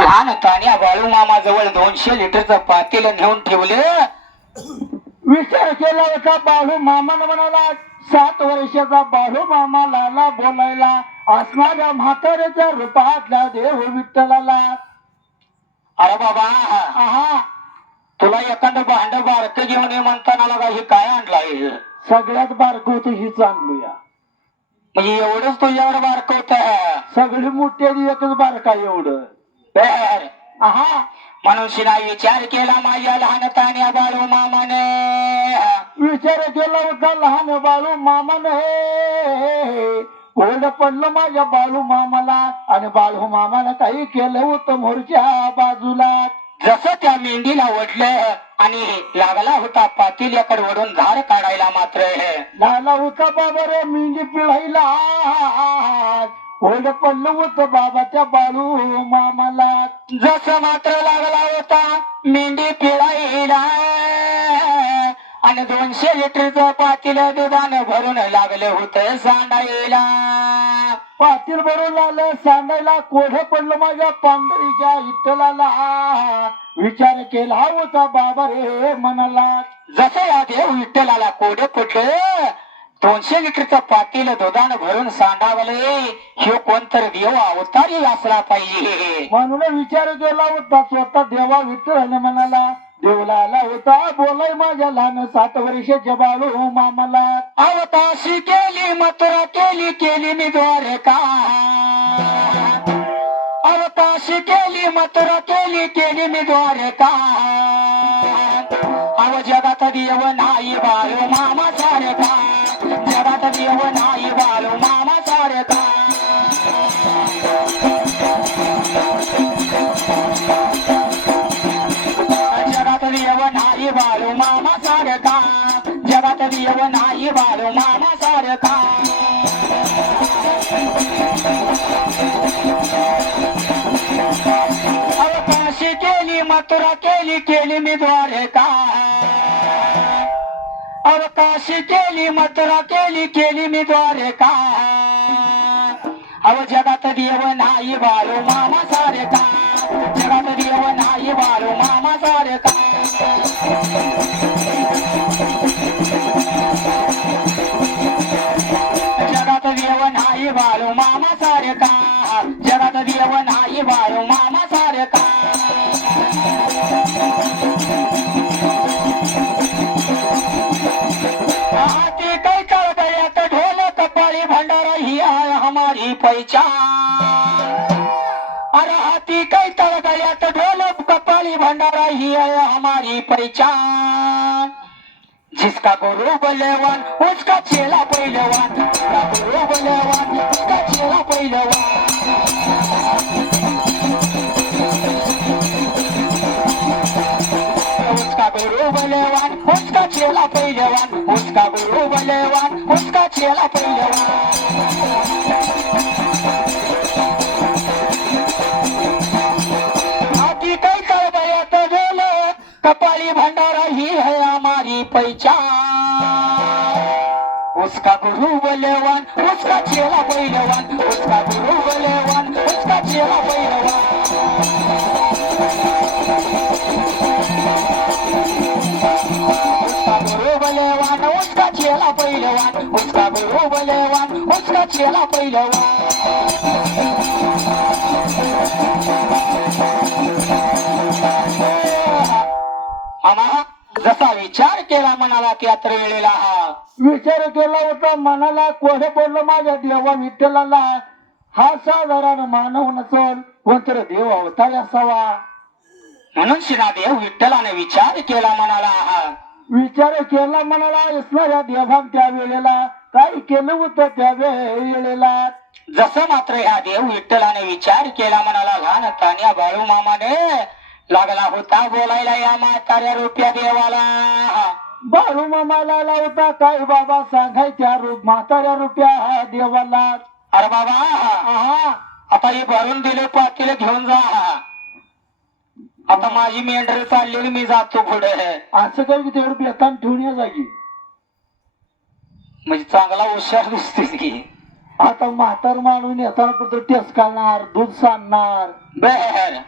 लहान तान्या बाळू मामा जवळ 200 लिटरचं पातेल नेऊन ठेवले. विचार केला होता बाळू मामानं म्हणाला 7 वर्षाचा बाळू मामा लाला बोलायला असणाऱ्या म्हाताऱ्याच्या रूपातला देव विठ्ठलाला. अरे बाबा आहा तुला एखादं भांड बारक घेऊन ये म्हणताना लागा हे काय आणलाय? सगळ्यात बारक होत हीच आणलूया. म्हणजे एवढंच तुझ्यावर बारक होत? सगळी मोठी एकच बारका एवढं. आहा म्हणून शिना विचार केला माझ्या लहान तान्या बाळू मामाने. विचार केला होता लहान बाळू मामाने कोरड पडलं माझ्या बाळू मामाला आणि बाळू मामाला काही केलं होतं मोरच्या बाजूला. जसं त्या मेंढीला ओढलं आणि लागला होता पातेल्याकडे वडून धार काढायला मात्र लागला होता बाबा रे मेंढी पिळायला. कोरड पडलं होतं बाबा त्या बाळू मामाला. जसं मात्र लागला होता मेंढी पिळायला आणि 200 लिटरचं पातेल दुधानं भरून लागलं होतं सांडायला. पातील भरून आलं सांडायला. कोढ पडलं माझ्या पांढरीच्या विठ्ठलाला. विचार केला होता बाबा रे मनाला. जसं या देव विठ्ठलाला कोडे पडलं 200 लिटरचं पातेल दुधानं भरून सांडावले. ह्यो कोणतर देव अवतारी असला पाहिजे म्हणून विचार केला होता स्वतः देवा विठ्ठलाने म्हणाला. देवला आला होता बोलाय माझ्या लहान 7 वर्षाच्या बाळू मामाला. अवताशी केली मथुरा केली केली मी द्वारका. अवताशी केली मथुरा केली केली मी द्वारका. अव जगात देव नाही बाळू मामा सारखा. जगात देव नाही बाळू मामा सारखा. जगात देव नाही बाळू मामा सारखा. जगात देव नाही बाळू मामा सारखा. अवकाशी केली मथुरा केली केली मी द्वारका. अवकाशी केली मथुरा केली केली मी द्वारका. अव जगात देव नाही बाळू मामा सारखा. जगात देव नाही बाळू मामा सारखा. जगात देव नाही बाळू मामा सारखा. जगात देव नाही बाळू मामा सारखा. हाती काही कळबळ्यात ढोल कपाळी भंडारा ही आहे हमारी पहिचान. अरे हाथी कई तड़गड़ियात ढोल कपाली भंडारा ही है हमारी पहचान. जिसका गुरु बलवान उसका चेला पहलवान. जिसका गुरु बलवान उसका चेला पहलवान. उसका गुरु बलवान उसका चेला पहलवान. उसका गुरु बलवान उसका चेला पहलवान. कपाली भंडारा ही है हमारी पहचान. उसका गुरु बलवान उसका चेला पहलवान. उसका गुरु बलवान उसका चेला पहलवान. उसका गुरु बलवान उसका चेला पहलवान. उसका गुरु बलवान उसका चेला पहलवान. मामा जसा विचार केला मनाला त्यात वेळेला विचार केला होता मनाला. कोढे पडलं माझ्या देवा विठ्ठलाला. हा साधारण मानव नसल कोणतर देव अवतार असावा. म्हणून शिनादेव विठ्ठलाने विचार केला मनाला. विचार केला मनाला असणाऱ्या देवान त्या वेळेला काय केलं होतं त्या वेळेला. जसं मात्र ह्या देव विठ्ठलाने विचार केला मनाला लहान तान्या बाळू मामाने लागला होता बोलायला या म्हाताऱ्या रुपया देवाला. बाळू मामाला होता काय बाबा सांगायच्या रूप म्हाताऱ्या रुपया देवाला. अरे बाबा आहा आता हे भरून दिले पातेल घेऊन जा. आता माझी मेंढर चाललेली मी जातो पुढे. असं काही की तेवढं बेतान ठेवून या जागी. म्हणजे चांगला हुशार दिसतेस की. आता म्हातार माणून येताना कुठं टेस काढणार दूध सांगणार. बर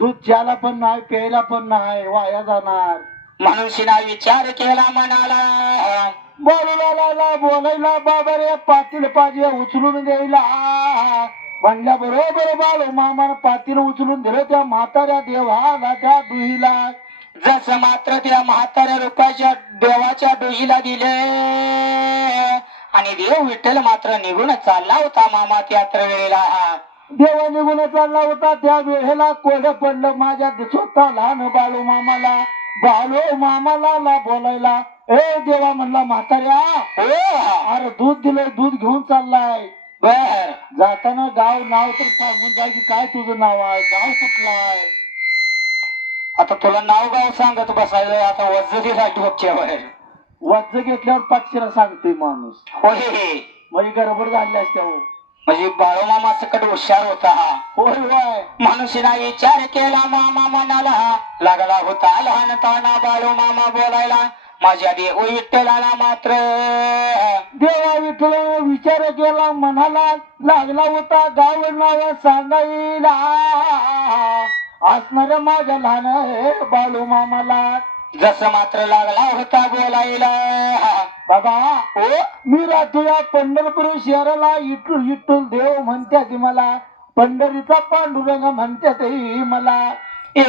दूध चहाला पण नाही प्यायला पण नाही वाया जाणार. म्हणून शिना विचार केला म्हणाला बाळूला बोलायला बाबा रे पाटील पाहिजे उचलून द्यायला म्हणल्या बरोबर बाळू मामानं पाटील उचलून दिलं त्या म्हाताऱ्या देवाला त्या डुहीला. जसं मात्र त्या म्हाताऱ्या रुपयाच्या देवाच्या डोहीला दिले आणि देव विठ्ठल मात्र निघून चालला होता मामा त्यात्र वेळेला. देवा निघून चालला होता त्या वेळेला कोड पडलं माझ्या स्वतः लहान बाळू मामाला. बाळू मामाला बोलायला ए देवा म्हणला म्हाताऱ्या अरे दूध दिलंय दूध घेऊन चाललाय. बर जाताना गाव नाव तर सांगून जाय की काय तुझं नाव आहे गाव कुठलं आहे. आता तुला नाव गाव सांगत बसायचं आता वज्ज दिला डोक्यावर. वज्ज घेतल्यावर पाचशेला सांगते माणूस. होय म्हणजे गडबड झाली असते हो. म्हणजे बाळूमामा सकट हुशार होता हा. होय होय मनुष्यना विचार केला मामा मनाला लागला होता लहानताना बाळू मामा बोलायला माझ्या देव विठ्ठलाला मात्र. देवा विठ्ठल विचार केला मनाला लागला होता गाव नाव सांगायला असणाऱ्या माझ्या लहान बाळू मामाला. जसं मात्र लागला होता बोलायला बाबा हो मी राहतो या पंढरपूर शहराला इटूल इटूल देव म्हणतात मला पंढरीचा पांडुरंग म्हणतात मला. ए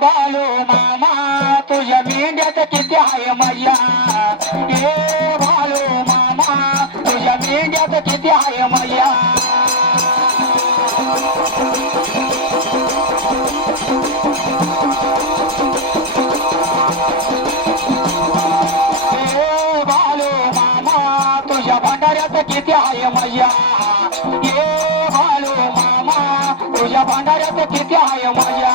बाळू मामा तुझ्या मेंढ्यात किती आहे मजा. ए बाळू मामा तुझ्या मेंढ्यात किती आहे मजा. ए बाळू मामा तुझ्या भंडाऱ्यात किती आहे मजा. ए बाळू मामा तुझ्या भंडाऱ्यात किती आहे मजा.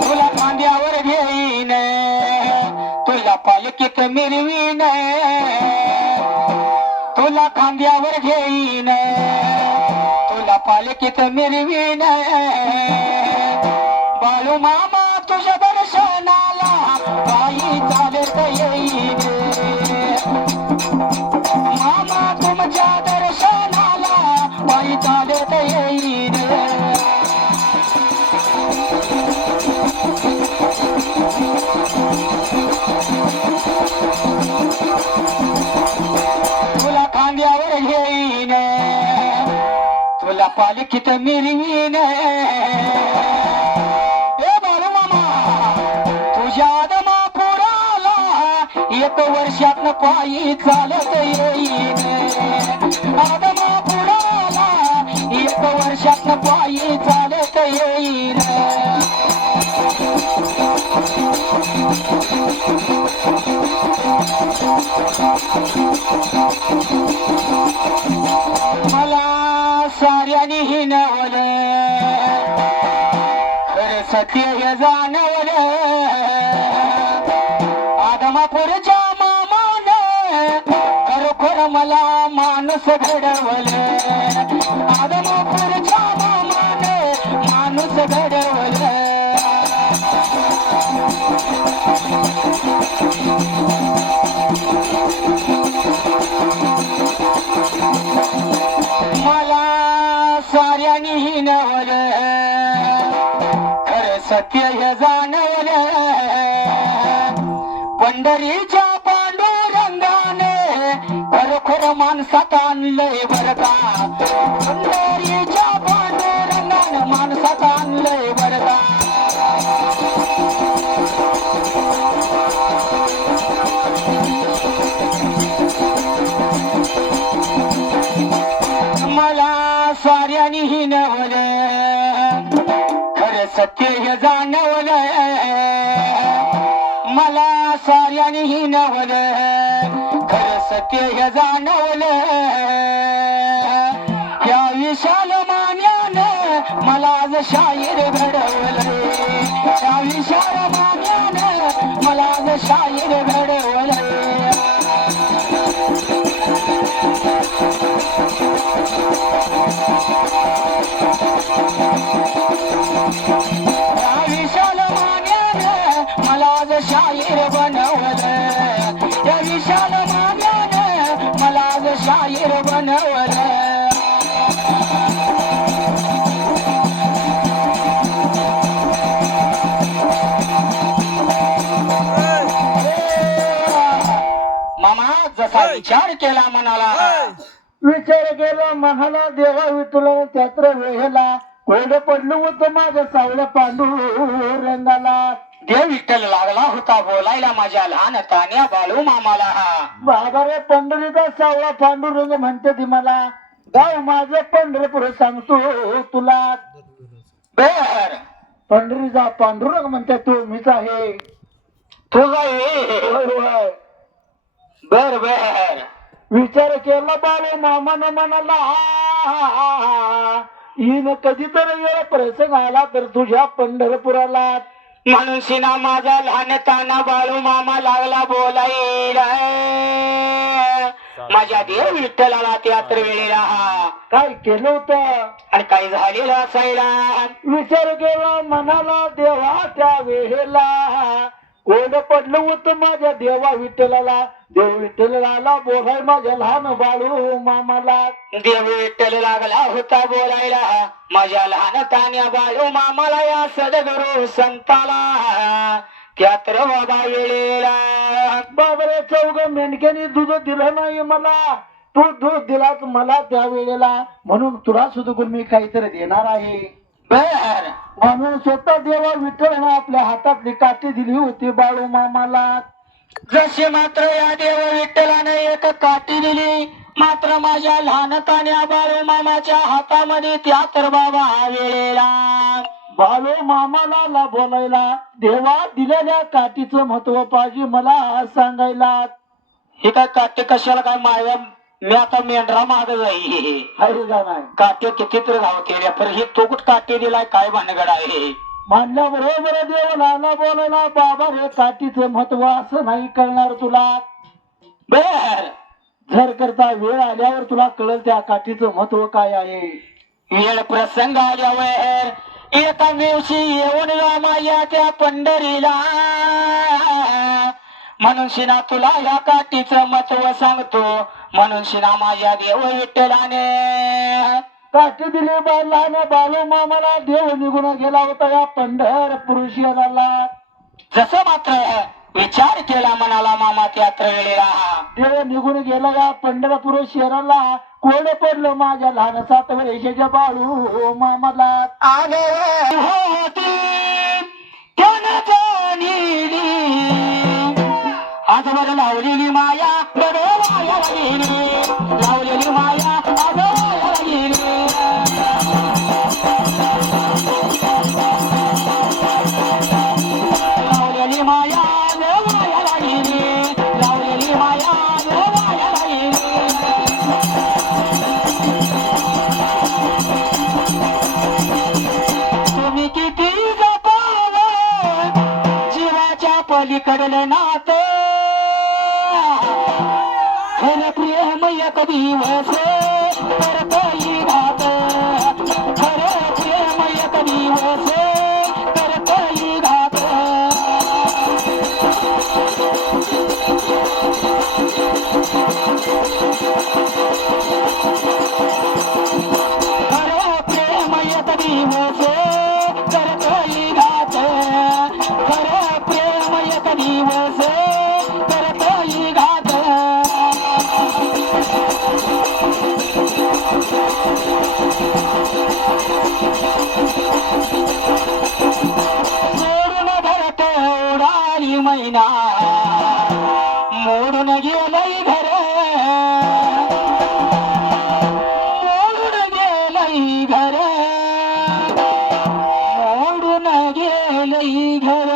तुला खांद्यावर घेईन तुला पालखीत मिरवीन तुला खांद्यावर घेईन तुला पालखीत मिरवीन. बाळू मामा तुझ्या दर्शनाला पायी चालत येईन. मामा तुमच्या दर्शनाला पायी चालत येईन. तुला खांद्यावर घेईन तुला पालखीत मिरवीन. ए बाळू मामा तुझ्या आदमापुराला एक वर्षात पायी चालत येईन. आदमापुराला एक वर्षात पायी चालत येईन. मला साऱ्याने हिनवल खरं सत्य हे जाणवल. आदमापूरच्या मामाने खरोखर मला माणूस घडवल. आदमापूरच्या मामाने माणूस घडवल. मला साऱ्याने हिनवल खरं सत्य हे जाणवल. पंढरीच्या पांडुरंगाने खरोखर माणसात आणलंय बर का. पंढरीच्या पांडुरंगाने माणसात आणलंय बर का. मला साऱ्याने हिनवल खरं सत्य हे जाणवल. मला साऱ्याने हिनवल खरं सत्य हे जाणवल. या विशाल मान्यानं मला आज शाहीर घडवल. या विशाल मान्यानं मला आज शाहीर घडवल. विशाल मान्याने मला आज शाहीर बनवलं. या विशाल मान शाहीर बनवलं मामा जसा विचार केला मनाला विचार केला मनाला देवा विठुला त्यात्र वेळेला कोरड पडलं होतं माझ्या सावळ्या पांडुरंगाला देव विठ्ठल लागला होता बोलायला माझ्या लहान तान्या बाळू मामाला बाबा रे पंढरीचा सावळा पांडुरंग म्हणते ती मला गाव माझं पंढरपूर सांगतो तुला बर पंढरीचा पांडुरंग म्हणते तो मीच आहे तुझा होय. बर बर विचार केला बाळू मामानं म्हणाला इन कधीतरी वेळ प्रसंग आला तर तुझ्या पंढरपुराला म्हणून सिना माझा लहान ताना बाळू मामा लागला बोलायला माझ्या देव विठ्ठलाला त्यात्र वेळेला काय केलं होतं आणि काही झालेलं असायला विचार केला म्हणाला देवा त्या वेळेला कोरड पडलं होतं माझ्या देवा विठ्ठलाला देव विठ्ठलाला बोलाय माझ्या लहान बाळू मामाला देव विठ्ठल लागला होता बोलायला माझ्या लहान तान्या बाळू मामाला या सदगुरु संताला त्यात्र बाबा वेळेला बाबरे चौघ मेंढक्याने दूध दिलं नाही मला तू दूध दिलाच मला त्या वेळेला म्हणून तुला सुद्धा मी काहीतरी देणार आहे बर म्हणून स्वतः देवा विठ्ठलानं आपल्या हातातली काठी दिली होती बाळू मामाला जसे मात्र या देव विठ्ठलाने एक काठी दिली मात्र माझ्या लहान तान्या बाळू मामाच्या हातामध्ये त्यात्र बाबा वेळेला बाळू मामाला बोलायला देवा दिलेल्या काठीचं महत्व पाहिजे मला सांगायला हे काय काटे कशाला काय माया मी आता मेंढरा माग जाई हरी जाणार काटे किती तर धावते पण हे तो कुठ काटे दिलाय काय भानगड आहे मानल्या बरोबर देवाला बोलायला बाबा रे काठीचं महत्व असं नाही कळणार तुला बर जर करता वेळ आल्यावर तुला कळल त्या काठीचं महत्व काय आहे वेळ प्रसंग आल्यावर एका दिवशी येऊन माझ्या त्या पंढरीला म्हणून शिना तुला ह्या काठीचं महत्व सांगतो म्हणून शिना माझ्या देव विठ्ठलाने काठी दिली लहान बाळू मामाला देव निघून गेला होता या पंढरपूर शहराला जसं मात्र विचार केला मनाला मामा त्यात्र वेळेला देव निघून गेला या पंढरपूर शहराला कोण पडलं माझ्या लहान 7 वर्षाच्या बाळू मामाला आले होती त्यानं जाणीली आजवर लावलेली माया बडो माया गेली लावलेली माया आजो गेली लावलेली माया माया गेली लावलेली माया माया गेली तुम्ही किती जपावं जीवाच्या पलीकडलं नात खरं प्रेम एक दिवस करतई घात खरं प्रेम एक दिवस करतई घात खरं प्रेम एक दिवस करतई घात खरं प्रेम एक दिवस करतई घात सोडून भरत उडाली मैना मोडून गेलंय घर मोडून गेलंय घर मोडून गेलंय घर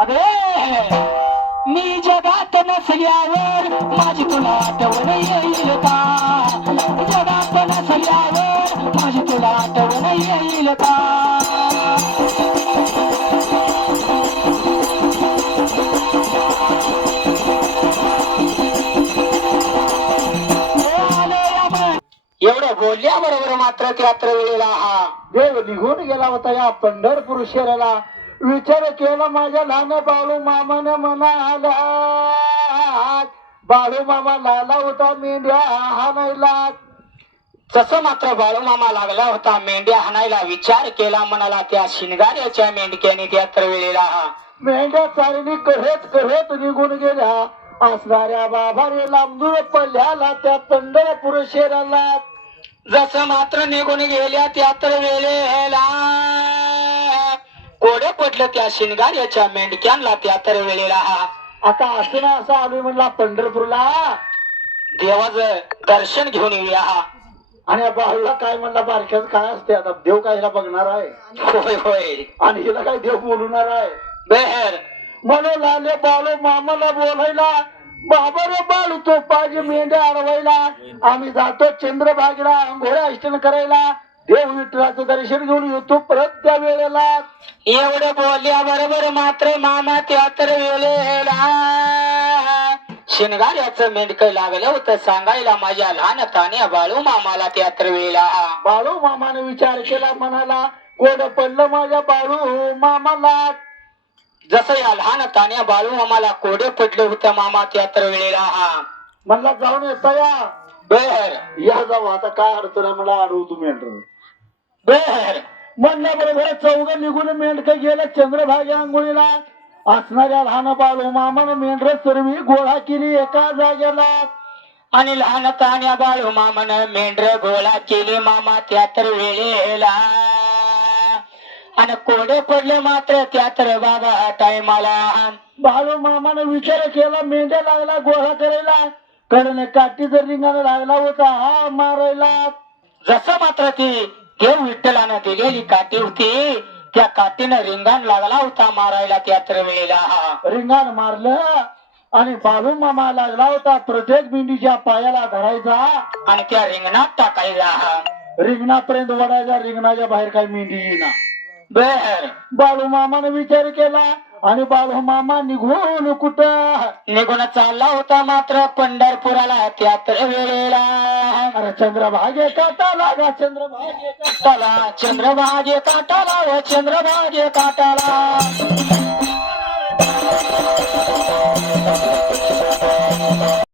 अरे मी जगात नसल्यावर माझी तुला आठवण येईल का जगात नसल्यावर माझी तुला आठवण येईल का एवढं बोलल्याबरोबर मात्र त्यात्र वेळेला देव निघून गेला होता या पंढरपूर शहराला विचार केला माझ्या लहान बाळू मामाने म्हणाला बाळू मामा लागला होता मेंढ्या हाणायला. तसं मात्र बाळूमामा लागला होता मेंढ्या हाणायला. विचार केला म्हणाला त्या शिनगाऱ्याच्या मेंढक्याने त्यात्र वेळेला. मेंढ्या चालणी करत करत निघून गेल्या. असणाऱ्या बाबाने लांबून पल्ल्याला त्या पंढरपूर शहराला. जसं मात्र निघून गेल्या त्यात्र वेळेला कोडे पडलं त्या शिनगाऱ्याच्या मेंढक्यांना त्यात्र वेळेला. आता असं ना असं आलोय म्हणला पंढरपूरला. देवाचं दर्शन घेऊन येऊया. आणि या बाळूला काय म्हणला बारक्याच काय असते आता देव काय हिला बघणार आहे. होय होय आणि हिला काय देव बोलणार आहे. बेहर म्हणून लाले बाळू मामाला बोलायला. बाबा रे बाळू तो पाहिजे मेंढ्या अडवायला. आम्ही जातो चंद्रभागेला आंघोळ्या अष्टन करायला. देव विठ्ठलाचं दर्शन घेऊन येतो परत त्या वेळेला. एवढं बोलल्या बरोबर मात्र मामा त्यात्र वेळेला शिनगाऱ्याचं मेंढकं लागलं होतं सांगायला माझ्या लहान तान्या बाळू मामाला त्यात्र वेळेला. बाळू मामाने विचार केला म्हणाला कोड पडलं माझ्या बाळू मामाला. जसं या लहान तान्या बाळू मामाला कोडे पडलं होतं मामा त्यात्र वेळेला. म्हणला जाऊन येता या. बर या जाऊ आता काय अडचण आहे मला अडवू तुम्ही. बर म्हणल्या बरोबर चौघ निघून मेंढकं गेलं चंद्रभागे आंघोळीला. असणाऱ्या लहान बाळू मामानं मेंढर सर्वी गोळा केली एका जागेला. आणि लहान तान्या बाळू मामानं मेंढर गोळा केली मामा त्यात्र वेळेला. आणि कोडे पडले मात्र त्यात्र बाबा टायमाला. बाळू मामानं विचार केला मेंढ्या लागला गोळा करायला. कडने काठी जर रिंगाने लागला होता हा मारायला. जसं मात्र ती देव विठ्ठलानं दिलेली काठी होती त्या काठीनं रिंगाण लागला होता मारायला त्यात्र वेळेला. रिंगाण मारलं आणि बाळू मामा लागला होता प्रत्येक मेंढीच्या पायाला धरायचा आणि त्या रिंगणात टाकायला. रिंगणापर्यंत वडायचा. रिंगणाच्या बाहेर काही मेंढी येईना. बर बाळू मामाने विचार केला आणि बाळू मामा निघून कुठं निघून चालला होता मात्र पंढरपुराला त्यात्र वेळेला. अरे चंद्रभागे काटा लागा चंद्रभागे काटाला चंद्रभागे काटाला व चंद्रभागे काटाला.